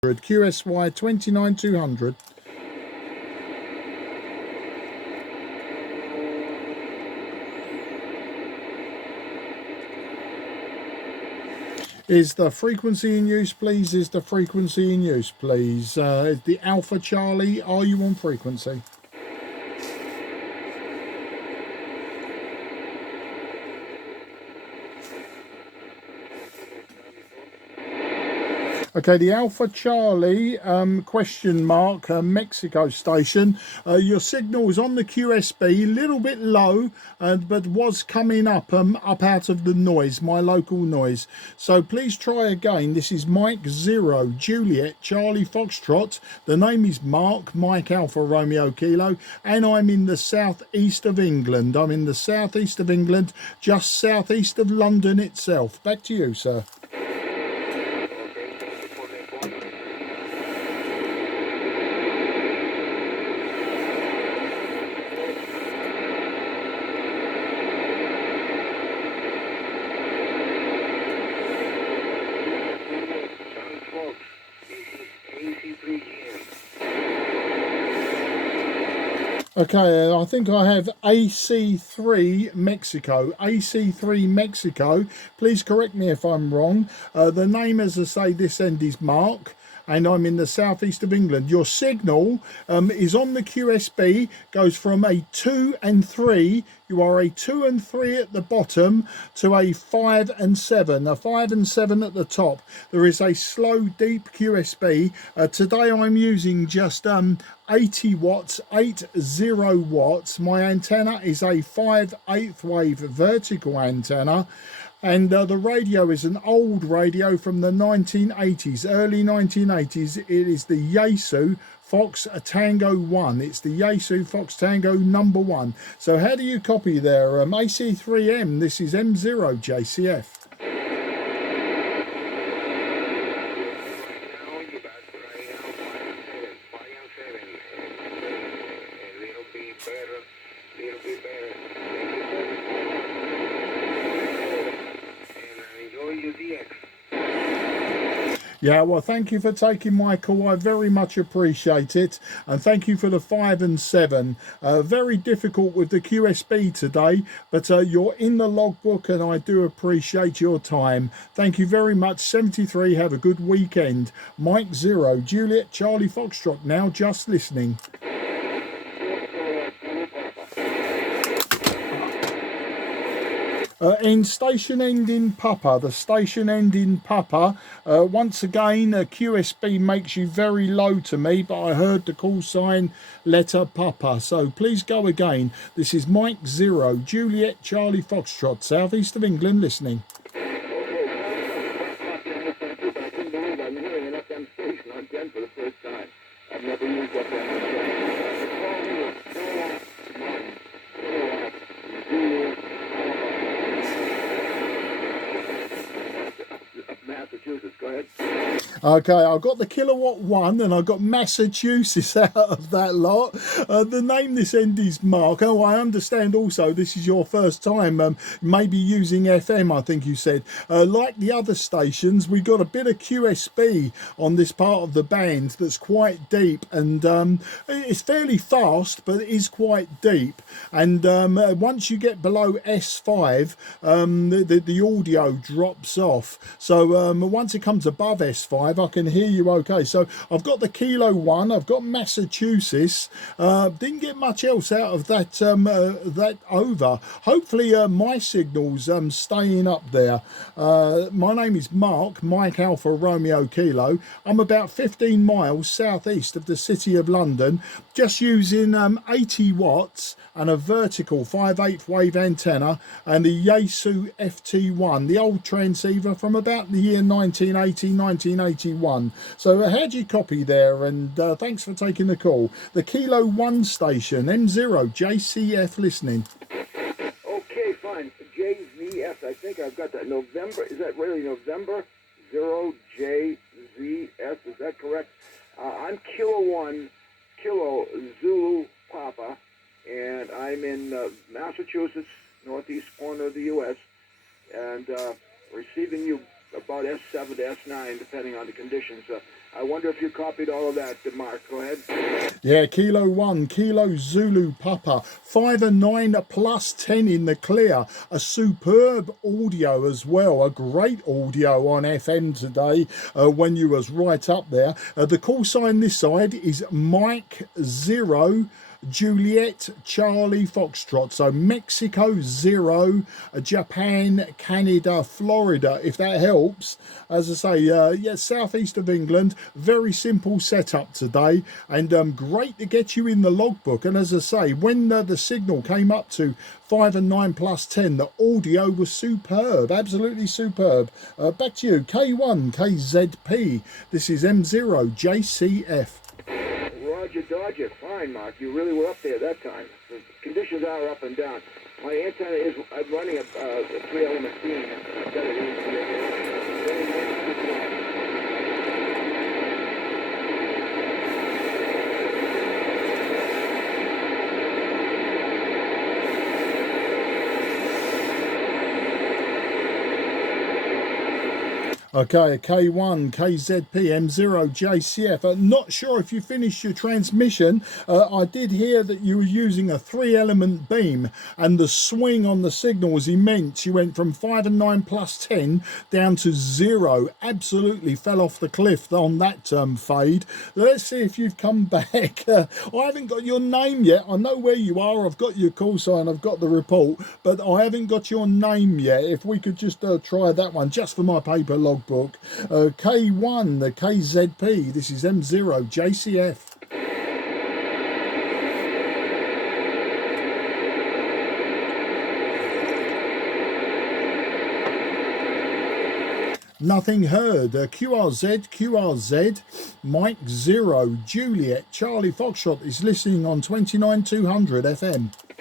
QSY 29200. Is the frequency in use, please? Is the frequency in use, please? The Alpha Charlie, are you on frequency? Okay, the Alpha Charlie, question mark, Mexico station. Your signal is on the QSB, a little bit low, but was coming up out of the noise, my local noise. So please try again. This is Mike 0, Juliet, Charlie Foxtrot. The name is Mark, Mike Alpha Romeo Kilo, and I'm in the southeast of England. I'm in the southeast of England, just southeast of London itself. Back to you, sir. Okay, I think I have AC3 Mexico. AC3 Mexico. Please correct me if I'm wrong. The name, as I say, this end is Mark, and I'm in the southeast of England. Your signal is on the QSB, goes from a 2 and 3. You are a 2 and 3 at the bottom to a 5 and 7, a 5 and 7 at the top. There is a slow, deep QSB. Today I'm using just 80 watts, 80 watts. My antenna is a 5/8 wave vertical antenna. And the radio is an old radio from the 1980s, early 1980s. It is the Yaesu Fox Tango 1. It's the Yaesu Fox Tango number 1. So how do you copy there? AC3M, this is M0 JCF. Yeah, well, thank you for taking my call. I very much appreciate it. And thank you for the 5 and 7. Very difficult with the QSB today, but you're in the logbook and I do appreciate your time. Thank you very much. 73, have a good weekend. Mike 0, Juliet, Charlie Foxtrot, now just listening. In station end in Papa, the station end in Papa, once again, QSB makes you very low to me, but I heard the call sign letter Papa, so please go again. This is Mike 0, Juliet, Charlie Foxtrot, southeast of England, listening. Okay, I've got the kilowatt 1 and I've got Massachusetts out of that lot. The name this end is Mark. Oh, I understand also this is your first time maybe using FM, I think you said. Like the other stations, we got a bit of QSB on this part of the band that's quite deep, and it's fairly fast, but it is quite deep. And once you get below S5, the audio drops off. So once it comes above S5, I can hear you okay. So I've got the Kilo 1, I've got Massachusetts. Didn't get much else out of that that over. Hopefully my signal's staying up there. My name is Mark, Mike Alpha Romeo Kilo. I'm about 15 miles southeast of the city of London, just using 80 watts and a vertical 5/8 wave antenna and the Yaesu FT-ONE, the old transceiver from about the year 1980, 1981. So how do you copy there? And thanks for taking the call. The Kilo 1 station, M0 JCF listening. Okay, fine. JZF, I think I've got that. November, is that really November? 0JZS, is that correct? I'm Kilo 1, Kilo Zulu Papa, and I'm in Massachusetts, northeast corner of the U.S., and receiving you about S7 to S9, depending on the conditions. I wonder if you copied all of that, Mark. Go ahead. Yeah, Kilo 1, Kilo Zulu Papa, 5 and 9 plus 10 in the clear. A superb audio as well, a great audio on FM today when you was right up there. The call sign this side is Mike 0 Juliet Charlie Foxtrot, so Mexico 0, Japan, Canada, Florida, if that helps. As I say, yeah, southeast of England, very simple setup today, and great to get you in the logbook. And as I say, when the signal came up to 5 and 9 plus 10, the audio was superb, absolutely superb. Back to you, K1KZP, this is M0 JCF. Roger Dodger, fine, Mark. You really were up there that time. The conditions are up and down. My antenna is, I'm running a 3-element beam. I've got it Okay, K1KZP M0 JCF. Not sure if you finished your transmission. I did hear that you were using a 3-element beam and the swing on the signal was immense. You went from 5 and 9 plus 10 down to 0. Absolutely fell off the cliff on that fade. Let's see if you've come back. I haven't got your name yet. I know where you are. I've got your call sign. I've got the report, but I haven't got your name yet. If we could just try that one just for my paper log book. K1, the KZP, this is M0 JCF. Nothing heard. QRZ, Mike 0, Juliet, Charlie Foxtrot is listening on 29200 FM.